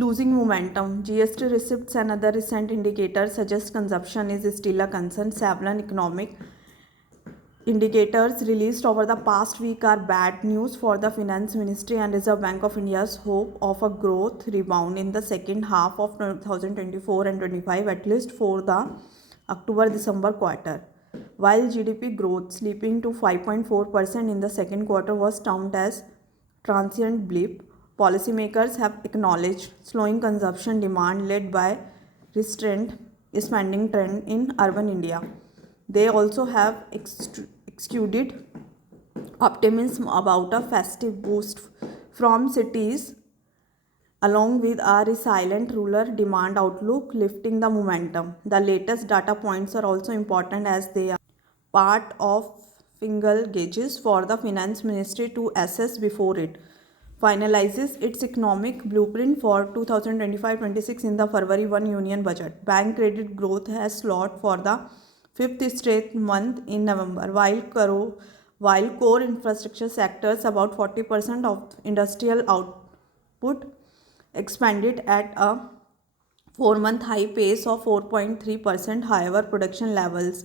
Losing momentum. GST receipts and other recent indicators suggest consumption is still a concern. Several economic indicators released over the past week are bad news for the Finance Ministry and Reserve Bank of India's hope of a growth rebound in the second half of 2024 and 25, at least for the October-December quarter. While GDP growth slipping to 5.4% in the second quarter was termed as transient blip, policymakers have acknowledged slowing consumption demand led by restrained spending trend in urban India. They also have exuded optimism about a festive boost from cities along with a resilient rural demand outlook lifting the momentum. The latest data points are also important as they are part of finger gauges for the finance ministry to assess before it finalizes its economic blueprint for 2025-26 in the February 1 union budget. Bank credit growth has slowed for the fifth straight month in November, while core infrastructure sectors, about 40% of industrial output, expanded at a 4-month high pace of 4.3%. However, production levels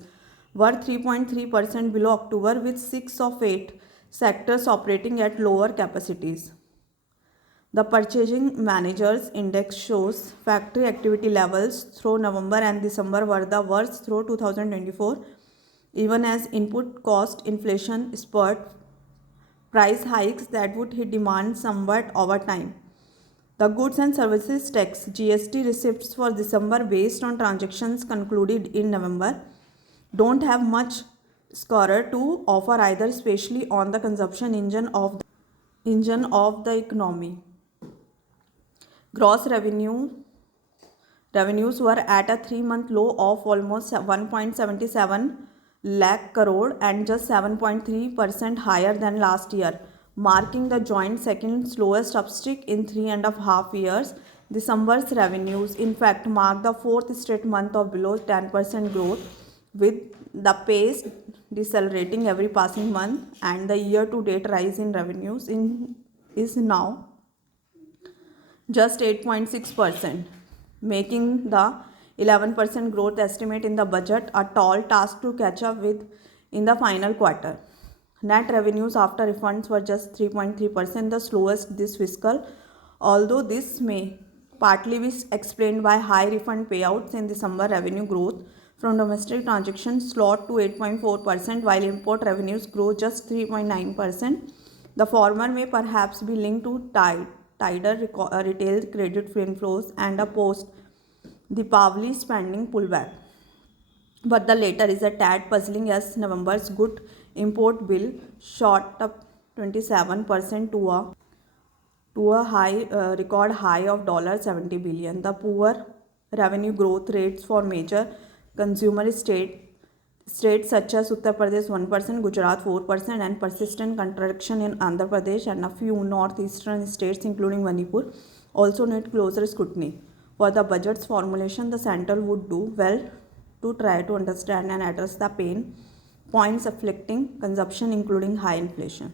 were 3.3% below October, with 6 of 8 sectors operating at lower capacities. The Purchasing Managers Index shows factory activity levels through November and December were the worst through 2024, even as input cost inflation spurred price hikes that would hit demand somewhat over time. The Goods and Services Tax (GST) receipts for December, based on transactions concluded in November, don't have much scorer to offer either, especially on the consumption engine of the economy. Gross revenues were at a 3-month low of almost 1.77 lakh crore and just 7.3% higher than last year, marking the joint second slowest upstick in 3.5 years. December's revenues, in fact, marked the fourth straight month of below 10% growth, with the pace decelerating every passing month, and the year-to-date rise in revenues is now just 8.6%, making the 11% growth estimate in the budget a tall task to catch up with in the final quarter. Net revenues after refunds were just 3.3%, the slowest this fiscal, although this may partly be explained by high refund payouts in December. Revenue growth from domestic transactions slowed to 8.4%, while import revenues grew just 3.9%. The former may perhaps be linked to tighter retail credit inflows and a post-Deepavali spending pullback, but the latter is a tad puzzling as November's good import bill shot up 27% to a record high of $70 billion. The poor revenue growth rates for major consumer states such as Uttar Pradesh 1%, Gujarat 4%, and persistent contraction in Andhra Pradesh and a few northeastern states including Manipur also need closer scrutiny. For the budget's formulation, the center would do well to try to understand and address the pain points afflicting consumption, including high inflation.